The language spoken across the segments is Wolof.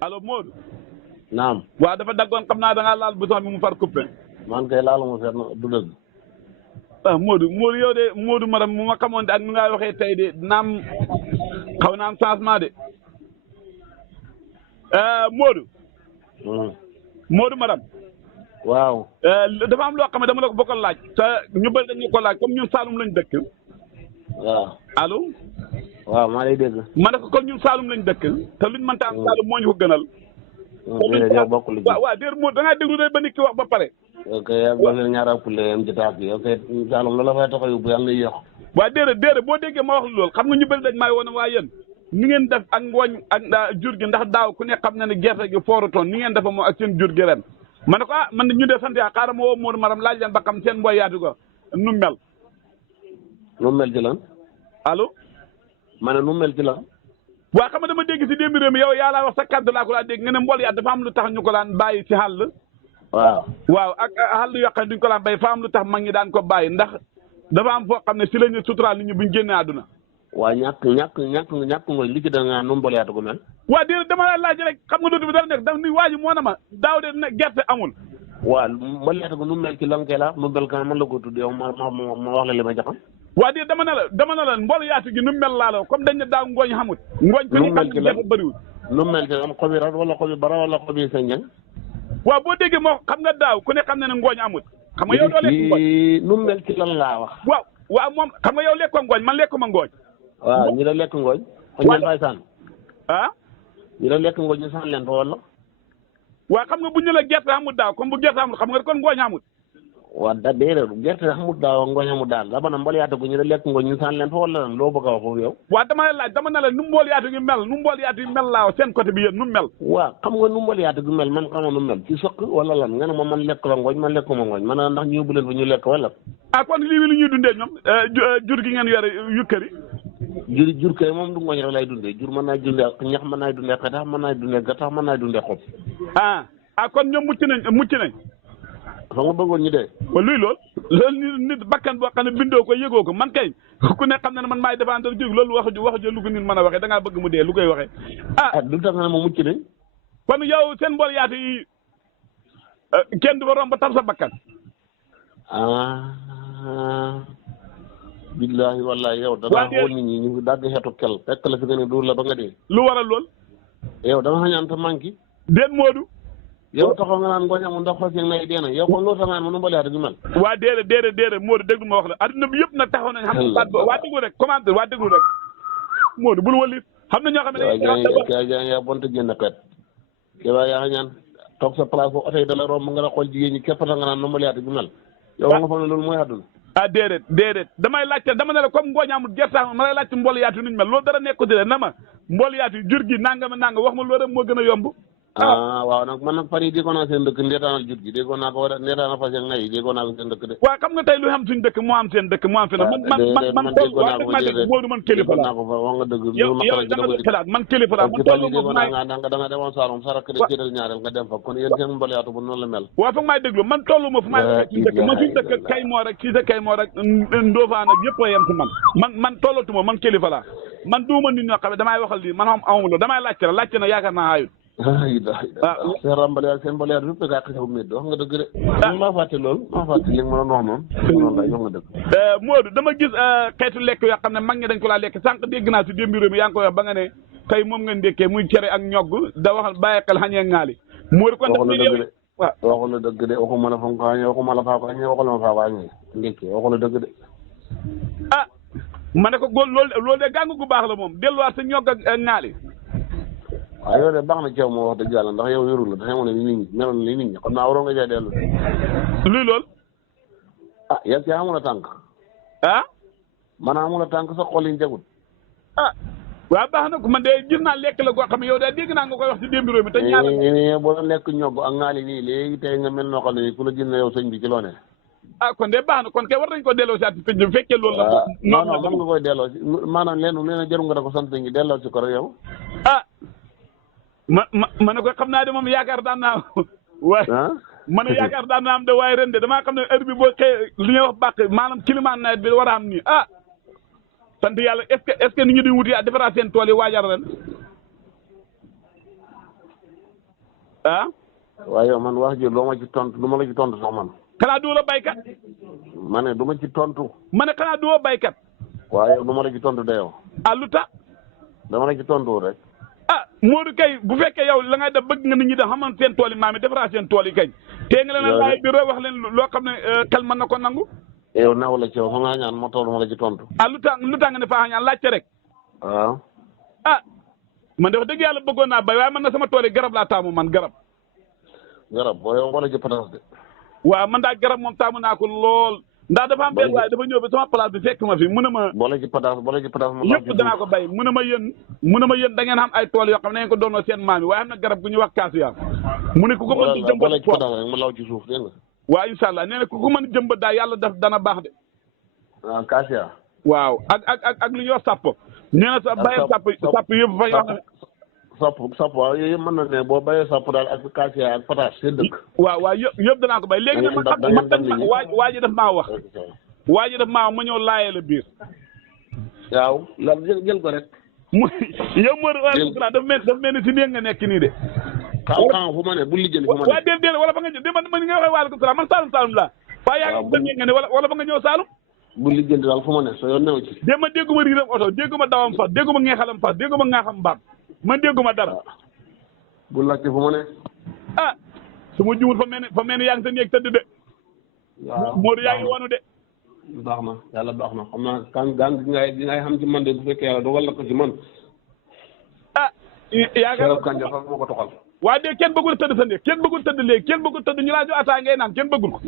allo Modou. naam. waaw dafa daggoon xam naa da ngaa laal bouton bi mu far coupé. man kay laaluma seet du dëgg. ah Modou yow de Modou maram mu ma xamoon te ak nu nga waxee tey de naam xaw naa am changement de. Modou. Modou maram. waaw. dafa am loo xam ne dama la ko bokkal laaj. te ñu bëri dañu ko laaj comme ñun Saalum lañ dëkk. waaw. allo. waaw maa lay dégg. ma ne ko comme ñun Saalum lañ dëkk. te luñ mënta am Saalum moo ñu ko gënal. déedéet yow bokk lu waaw déedéet Modou da ngaa déglu de ba nit ki wax ba pare. ok yaa ngi bëgg ñaar ak pulle yam ci taaf bi ok Saalum loolu la fay tax a yóbbu yàlla lay yokk. waaw déedéet boo déggee ma wax loolu xam nga ñu bëri dañ maay woon waaye yéen ni ngeen def ak ngooñ ak jur gi ndax daaw ku ne xam na ne gerte gi foorutoon ni ngeen defa moom ak seen jur gi ren ma ne ko man ñu dee sant yaa xaaral ma woo Modou maram laaj leen ba xam seen mboy yaatu ko nu mel. nu mel ci lan. allo. ma ne nu mel ci lan. waaw xam nga dama dégg si démb réew mi yow yaa laa wax sa kàddu laa ko laa dégg nga ne mbool yaat dafa am lu tax ñu ko daan bàyyi si xàll. waaw ak xàll yoo xam ne duñ ko daan bàyyi fa am lu tax mag ñi daan ko bàyyi ndax dafa am foo xam ne si la ñu suturaal nit ñi buñ génnee àdduna. waaw ñàkk mooy li ci da nga nu mbool yaatu ko mel. waaw déedéet dama la laaj rek xam nga dootu bi dara nekk daf ni waa ji moo na ma daaw de ne gerte amul. waaw mbool yaatu ko nu mel ci lan kay la nu mel kan man la ko tudd yow ma wax la li ma jaxam. waa déedéet dama na la mbool yaatu gi nu mel laa la comme dañ ne daaw ngooñ xamut. ngooñ ko ni xam ne gerte bëriwul. nu mel ci am xobi rat wala xobi bara wala xobi senjeng. waaw boo déggee moo xam nga daaw ku ne xam ne ne ngooñ amut. xam nga yow doo lekk ngooñ nu mel ci lan laa wax. waaw moom xam nga yow lekkoo ngooñ man lekkuma ngooñ. waaw ñu la lekk ngooñ. waaw fay sànn. ah. ñu la lekk ngooñ ñu sànn leen fa wala. waaw xam nga bu ñu la gerte amut daaw comme bu gerte amut xam nga kon ngooñ amut. waaw déedéet gerte amut daaw ngooñ amut daal dama ne mbool yaatu gu ñu la lekk ngooñ ñu sànn leen fa wala lan loo bëgg a wax foofu yow. waaw dama la laaj dama ne la nu mbool yaatu gi mel nu mbool yaatu gi mel laa seen côté bi yéen nu mel. waaw xam nga nu mbool yaatu gi mel man xam nga nu mel ci sëq wala lan nga ne ma man lekk la ngooñ man lekkuma ngooñ man ndax ñu yóbbu leen fa ñu lekk wala. ah kon lii lu ñuy dundee ñoom jur gi ngeen yore yu kër yi. jur kay moom du ngooñ rek lay dundee jur mën naa dundee ñax mën naa dundee xetax mën naa dundee gattax mën naa dundee xob. kon ñoom mucc nañ. fa nga bëggoon ñu dee. ba luy loolu nit bakkan boo xam ne bindoo ko yëgoo ko man kay ku ne xam ne man maay défendre jur loolu wax ju lu ko nit mën a waxee da ngaa bëgg mu dee lu koy waxee. du tax nga ne ma mucc nañ. kon yow seen mbool yaatu yi kenn du ko romb ba tab sa bakkan. billaahi wallaahi yow. danaa xool nit ñi ñu ngi dagg xeetu kel fekk la fi nga ne dóor la ba nga dee. lu waral lool. yow dama xañaan te manqué. déet Modou. yow taxaw nga naan ngooñ amul ndax fas yéene nay dee na yow kon loolu tax naa ne ma nu mbool yaatu gi mel. waa déedéet Modou déglu ma wax la adduna bi yëpp nag taxaw nañ xam nga baat waa déglu rek commentaire waa déglu rek Modou bul wëli xam na ñoo xam ne yaa bonte génn pet yow yaa xañaan toog sa place boo oto yi dala romb nga la xool jigéen ñi képp tax nga naan nu mbool yaatu gi mel yow nga foog ne loolu mooy àdduna. déedéet damay laajte dama ne la comme ngooñ amul gerte ma lay laajte mbool yaatu nuñ mel loolu dara nekk ko di na ma mbool yaatu jur gi nanga wax ma loolu rek moo gën a yomb. waaw nag man nag fan yii déggoon naa seen dëkk ndeetaanal jur gi déggoon naa ko ndeetaanal fas yeeg ngay déggoon naa ko seen dëkk de. waaw xam nga tey lu xam suñ dëkk moo am seen dëkk moo am fi nag man déggoon naa ko dégg Modou man kilifa la wax nga dëgg yow dama xalaat man kilifa la man tollu ma fu may da nga demoon Saalum sa rakk de cédal ñaareel nga dem fa kon yéen seen mbal yaatu bu noonu la mel. waaw foog may déglu man tollu ma fu may suñ dëkk man suñ dëkk kay moo rek si sa kay moo rek Ndofane ak yëpp a yem si man tollatuma man kilifa la man duuma nit ñoo xam ne damay waxal lii man xam amuma damay laajte na yaakaar naa aayut seen rambaliyaat seen mbaliyaat yëpp gaa xew métti wax nga dëgg de maa fàtte loolu maa fàtte li nga mën a wax noonu la wax nga dëgg Modou dama gis xeetu lekk yoo xam ne mag ñi dañ ko laa lekk sànq dégg naa si démb réew mi yaa ngi koy wax ba nga ne tey moom nga ndékkee muy cere ak ñogg da waxal bàyyi xel xañee ŋaali Modou kon daf waxu la dëgg de waxuma la fa nga ko xañee waxuma la faa ko xañee waxu la ma faa ko xañee ndékkee waxu la dëgg de ma ne ko góor loolu de gàng gu baax la moom delluwaat sa ñogg ak ŋaali waaw yow de baax na ceew moo wax dëgg yàlla ndax yow yorul la dafa amoon ni nit ñi meloon ni nit ñi xam naa waroon nga jaay dellu. luy lool. yow yaa amul a tànk. maanaam amul a tànk sa xol yi jagut. waaw baax na ko man de gis naa lekk la goo xam ne yow de dégg naa nga koy wax ci démb réew mi. te ñaar boo doon lekk ñogg ak ŋaali nii léegi tey nga mel noo xam ne ku la gis ne yow sëñ bi ci loo ne. kon de baax na kon kay war nañu ko delloo si at bu fekkee loolu la. non non mën nga koy delloo si maanaam lenn jarul nga da ko sant ngi delloo si ko rek yow. ma ne ko xam naa de moom yaakaar daan naa waaye ma ne yaakaar daan naa am de waaye ren de damaa xam ne heure bi boo xëyee li ñuy wax bàq maanaam climat nawet bi war a am nii sant yàlla est-ce que nit ñi di wuti defaraat seen tool yi waajal ren ah. waaye yow man wax ji loo ma ci tontu du ma la ci tontu sax man. xanaa du la baykat. ma ne du ma ci tontu. ma ne xanaa du la baykat. waaye yow du ma la ci tontu de yow. ah lu tax. dama la ci tontu rek. ah Modou kay bu fekkee yow la ngay def bëgg nga nit ñi da xaman seen tool yi maam yi defaraat seen tool yi kañ. tee nga leen a laaj bi wax leen loo xam ne xel mën na ko nangu. yow naw la ci yow xam nga ñaan moo tax du ma la ci tontu. ah lu tax nga ne faa ñaan laajte rek. waaw. ah man de wax dëgg yàlla bëggoon naa bay waaye man na sama tool yi garab laa taamu man garab. garab boo yow wala ci pataas de. waaw man daal garab moom taamu naa ko lool. ndax dafa am benn waaye dafa ñëw ba sama place bi fekk ma fi mu ne ma. boole ci pataas mu yëpp danaa ko bay mu ne ma yéen da ngeen xam ay tool yoo xam ne da ngeen ko doonoo seen maam yi waaye am na garab gu ñuy wax kaasiya mu ne ku ko mën jëmbat boole ci pataas rek mu law ci suuf dégg nga. waaw incha allah nee na ku ko mën jëmbat daal yàlla dana baax de. ah kaasiya. waaw ak lu ñuy wax sàpp. nee na sa bàyyi sàpp yëpp fa yoo xam ne. sàpp waaw yooyu yëpp mën na ne boo bayee sàpp daal ak kaasiya ak pataas seen dëkk. waaw yëpp danaa ko bay léegi nag waa ji daf maa wax. waa ji daf maa ma ñëw laajee la biir. waaw lan jël ko rek. yow Modou dafa mel ni si néeg nga nekk nii de. xam fu ma ne bu lijjanti fu ma ne. waaw déedéet wala ba nga ñëw man nga waxee waaleykum salaam man Saalum laa. waaw yaa ngi néeg nga ne wala ba nga ñëw Saalum. bu lijjanti daal fu ma ne soo yoon new ci. dégguma riiram oto dégguma dawam fas dégguma ngeexalam fas dégguma ngaaxam mbaam man dégguma dara. bu laajte fu ma ne. ah su ma juumul fa mel ni yaa ngi sa néeg tëdd de. waaw Modou yaa ngi wonu de. baax na yàlla baax na xam naa gaan gi ngay xam ci man de bu fekkee yàlla dogal na ko ci man. ah yaakaar kan sax moo ko toxal. waa de kenn bëggul tëdd sa néeg kenn bëggul tëdd léegi kenn bëggul tëdd ñu laa jo ataa ngay naan kenn bëggul ko.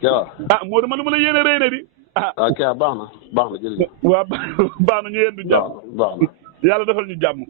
Kya. ah Modou ma lu ma la yéene rëy na di. ah Kya baax na jërëjëf. waaw baax na ñu yendu jàmm. baax na yàlla defal ñu jàmm.